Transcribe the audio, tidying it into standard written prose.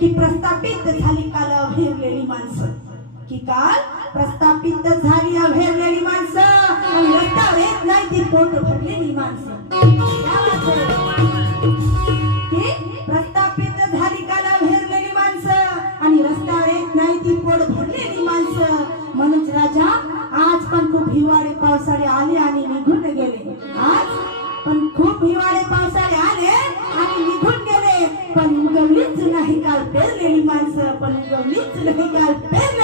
की प्रस्थापित झाली काल अभेरलेली माणसं, की काल प्रस्थापित झाली अभेरलेली माणसं आणि रस्त्यावर येत नाही ती पोट भरलेली माणसं. की प्रस्थापित झाली काल अभेरलेली माणसं आणि रस्त्यावर येत नाही ती पोट भरलेली माणसं. म्हणून राजा आज पण खूप हिवाळे पावसाळे आले आणि निघून गेले. आज पण खूप हिवाळे पावसाळे आले आणि निघून गेले, पण उगवलीच नाही काल पेरलेली माणसं, पण उगवलीच नाही काल पेरलेली